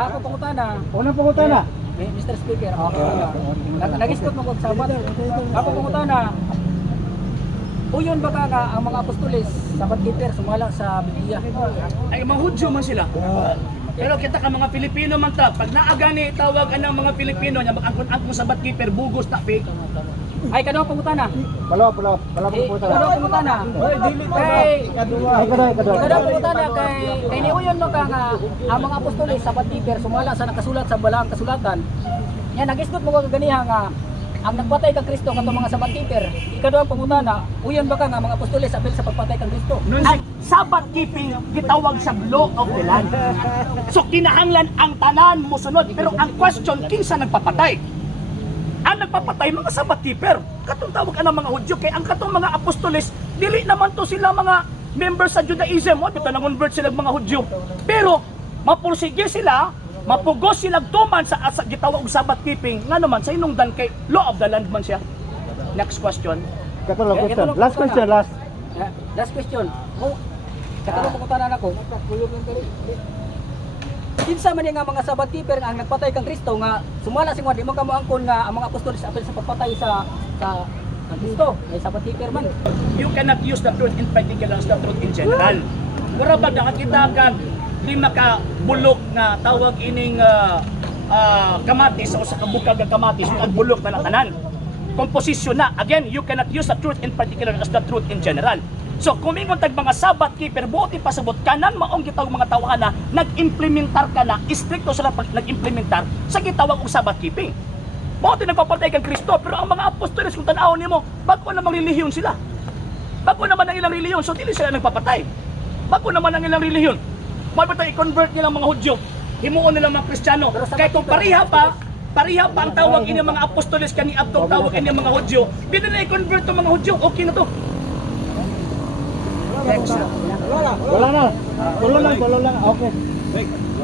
Ako pangutana. Unang pangutana. Mr. Speaker. Okay. Nagistot mo kog sabat. Ako pangutana. Uyon ba ka nga ang mga apostoles sa Peter sumala sa Biblia? Ay mga Hudyo man sila. Pero kita ka mga Pilipino man ta, pag naagani tawag anang mga Pilipino nya mag-angkon-angkon sa batkeeper bugos ta fake. Ay kanang pangutana. Wala pangutana. Kanang pangutana. Kay kanang pangutana kay ni uyon mo ka nga ang mga apostoles sa Peter sumala sa nakasulat sa balang kasulatan. Nya nagisgot mo kag ganiha nga ang nagpatay kang Kristo katong mga sabat keeper. Ikaduhang pangutana, uyon ba ka nga mga apostoles apil sa pagpatay kang Kristo? Ay, Sabbath keeping gitawag sa law of the land. So kinahanglan ang tanan mo sunod. Pero ang question, kinsa nagpapatay? Ang nagpapatay mga Sabbath keeper. Katong tawag ang mga Hudyo kay ang katong mga apostoles dili naman to sila mga members sa Judaism. Mo bitaw nang-convert sila mga Hudyo. Pero mapursige sila, mapugos sila tuman sa gitawag og Sabbath keeping. Nga naman sa inungdan kay law of the land man siya. Next question. Katulong question. Last question. Last question. Katulong pangutana nako. Kinsa man nga mga sabat keeper nga ang nagpatay kang Kristo nga sumala sing di man kamo angkon nga ang mga apostoles apil sa pagpatay sa Kristo, ay sabat keeper man. You cannot use the truth in particular as the truth in general. Mura ba nakakita kag di makabulok nga tawag ining kamatis o sa kabukag nga kamatis ang bulok na tanan. Komposisyon na. Again, you cannot use the truth in particular as the truth in general. So, kumingon tag mga Sabbath keeper, buti pasabot kanan maong gitawag mga tawahan na nag-implementar ka na, istrikto sila pag nag-implementar sa gitawag og Sabbath keeping. Buti nagpapatay kang Kristo, pero ang mga apostoles kung tanawon nimo, bago namang relihiyon sila. Bago naman ang ilang relihiyon, so dili sila nagpapatay. Bago naman ang ilang relihiyon. Mabata i-convert nilang mga Hudyo, himuon nilang mga Kristiyano. Kaya kung pariha pa ang tawag ini mga apostoles kani abtong tawag ini mga Hudyo, di na i-convert to mga Hudyo, okay na to. Wala na. Tulo lang. Okay.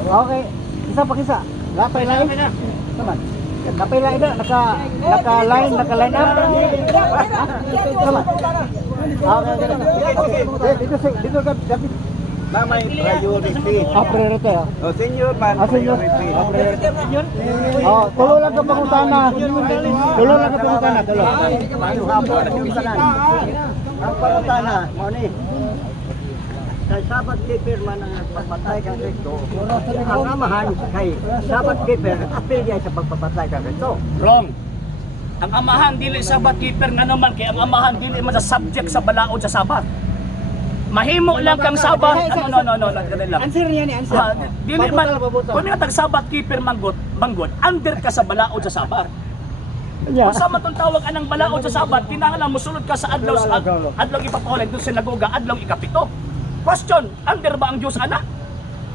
Okay. Isa pa kisa. Lapay lain. Naman. Lapay lain na naka-line up. Okay. Dito David. Na may priority. Priority. O, senior man, priority. Tulo lang ka pangutana. Tulo. Ang pangutana, mo ni. Kay Sabbath keeper man ang nagpapatay kang Kristo. Ang amahan kay Sabbath keeper, apil niya sa pagpapatay kang Kristo. Wrong. Ang amahan dili Sabbath keeper nga naman kay ang amahan dili man sa subject sa balaod sa Sabbath. Mahimo lang kang Sabbath. No, ganun lang. Answer niya ni answer. Dili man kun nga tag Sabbath keeper manggod, under ka sa balaod sa Sabbath. Yeah. Kung sa matong tawag anang balaod sa Sabbath, kinahanglan mosulod ka sa adlaw ipapahulay dun sa sinagoga adlaw ikapito. Question, under ba ang Diyos ana?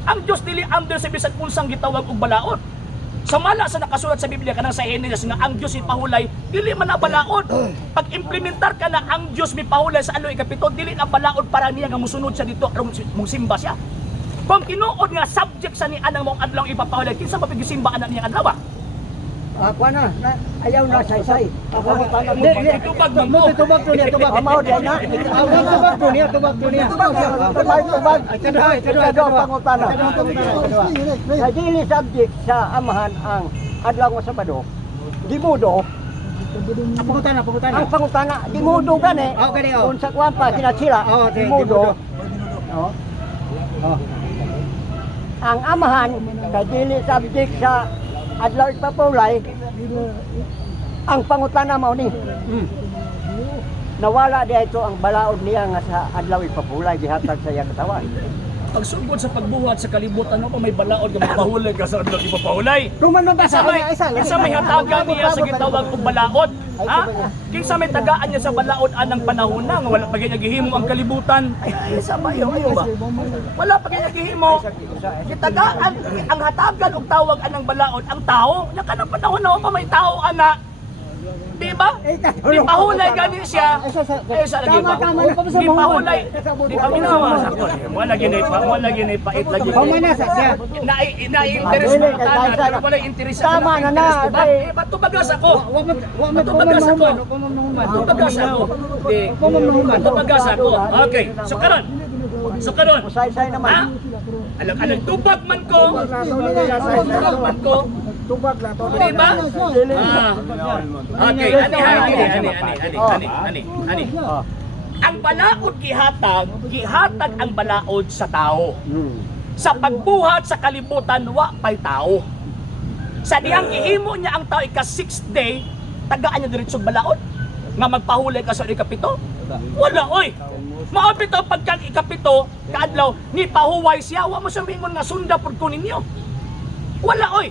Ang Diyos dili under sa bisan unsang gitawag og balaod. Samala sa nakasulat sa Biblia kanang sa Henesis nga ang Diyos ipahulay dili man na balaod. Pag implementar ka na ang Diyos mipahulay sa adlaw ikapito, dili na balaod para niya nga mosunod siya dito aron mong simba siya. Kung tinuod nga subject sa ni anang mong adlaw ipapahulay, kinsa ba pigisimba ana niya adlaw? Kuha na, ayaw na say-say. Tubag mo. Tubag to niya. Amaw din na. Tubag to niya. Tubag. Ikaduha pangutana. Sa dili subject sa amahan ang adlaw nga Sabado, gimudo. Ang pangutana. Ang pangutana, gimudo gani. Gani. Kung sa kuwan pa sila, gimudo. Ang amahan kay dili subject sa adlaw ipapulay, ang pangutana mao ni. Nawala diha ito ang balaod niya nga sa adlaw ipapulay gihatag sa iyang katawan. Pagsugod sa pagbuhat sa kalibutan mo pa may balaod nga mapahulay ka sa adlaw ipapahulay. Tumanon ta Kinsa may hatagan niya sa gitawag og balaod? Ha? Kinsa may tagaan niya sa balaod anang panahon na nga wala pa gyud gihimo ang kalibutan? Ay sa bayo ba? Wala pa gyud gihimo. Gitagaan ang hatagan og tawag anang balaod ang tao. Nya kanang panahon na pa may tao ana. Di ba? Di pahulay gani siya. Ay sa lagi ba? Di pahulay. Di pa ginawa sa ko. Wala gini pait lagi. Pamanasa siya. Na-interest mo ta wala interest sa. Tama na na. Batubagas ako. Batubagas ako. Di. Batubagas ako. Okay. So karon So karon, Usay-say ha? naman. Alam, tubag man ko. Tubag man ko. Tubag lang to. Di ba? Okay, ani. Ang balaod gihatag ang balaod sa tao. Sa pagbuhat sa kalibutan, wa pa'y tao. Sa dihang gihimo niya ang tao ika-6th day, tagaan niya diretsong balaod. Nga magpahulay ka sa ikapito? Wala, oy! Maapit ang pagkang ikapito, kaadlaw, ni pahuway siya, wa mo siya mingon nga sunda pod ko ninyo. Wala, oy!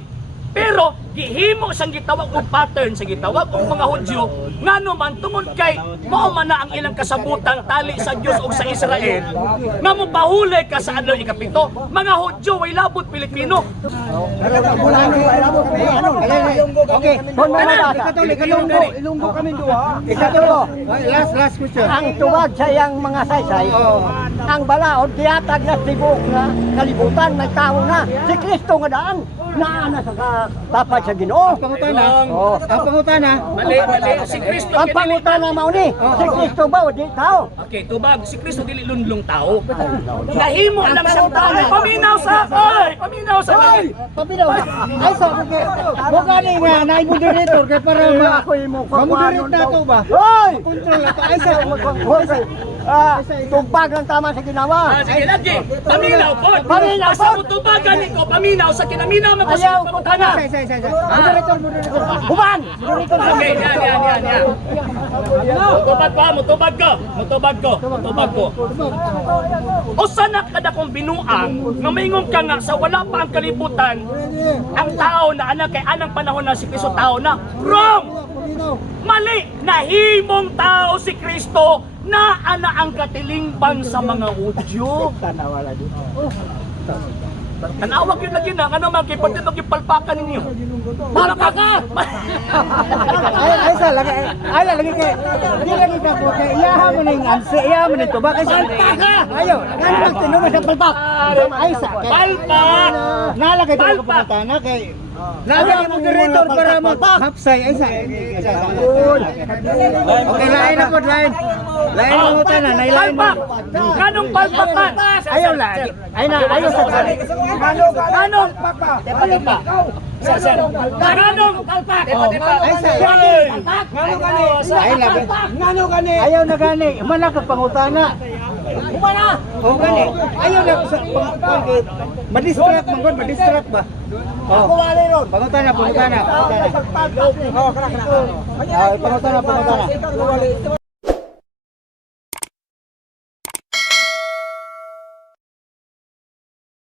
Pero, gihimo siyang gitawag og pattern sa gitawag og mga Hudyo, nga naman tungod kay mao man na ang ilang kasabutan tali sa Dios ug sa Israel, nga mo pahulay ka sa adlaw ikapito, mga Hudyo way labot Pilipino. Okay. Ilunggo kami duha. Ikatulo. Last question. Ang tuwag sa iyang mga saysay, ang balaod dihatag na tibok na kalibutan, may tao na. Si Kristo nga daan, naana sa tapad sa Ginoo. Pangutana. Oh. Ang pangutana. Mali. Si Kristo Ang pangutana mao ni, si Kristo ba o di tao? Okay, tubag, si Kristo dili lunlong tao. Nahimo lang sa tao. Paminaw sa langit. Paminaw. Ay sa okay. Buka ni nga na moderator kay para Ako imo ma-moderate na to ba? Hoy! Control ato. Ay sa Tugpag lang tama sa ginawa. Sige lagi. Paminaw po. Paminaw po. Sa tubagan niko, paminaw sa kinaminaw mo Ayaw sa ko pagkana. Moderator. Human! Okay, yan. Mutubag ko. Usa na kada kong binuang, nga maingon ka nga sa wala pa ang kalibutan, ang tao na anak kay anang panahon na si Kristo tao na. Wrong! Mali! Nahimong tao si Kristo na ana ang katilingban sa mga Hudyo. Tanawag yun lagi na, ano magkipagdito magkipalpakan ninyo. Palpakan! Ay sa lagi. Ay lagi kay. Di lagi ka po kay iyaha mo ning anse, iyaha mo ning tubak. Ay Palpaka! Ayo, ngano lang tinuod sa palpak. Ay sa kay. Palpak! Nalagay daw ko pangutana kay. Nalagay mo moderator para maghapsay. Ay sa. Okay, lain na po, lain. Lain mo utana, nailain mo. Palpak! Kanong palpakan? Ayaw lagi. Ay na, ayaw sa kali. Kanong palpak? Kanong palpak? Ay sa. Ngano gani? Ay lagi. Ngano gani? Ayaw na gani. Humana ka pangutana. Humana! O gani. Ayaw na sa madistract man, madistract ba? Ako wali ron. Pangutana. Pangutana. Oh, kana. Pangutana.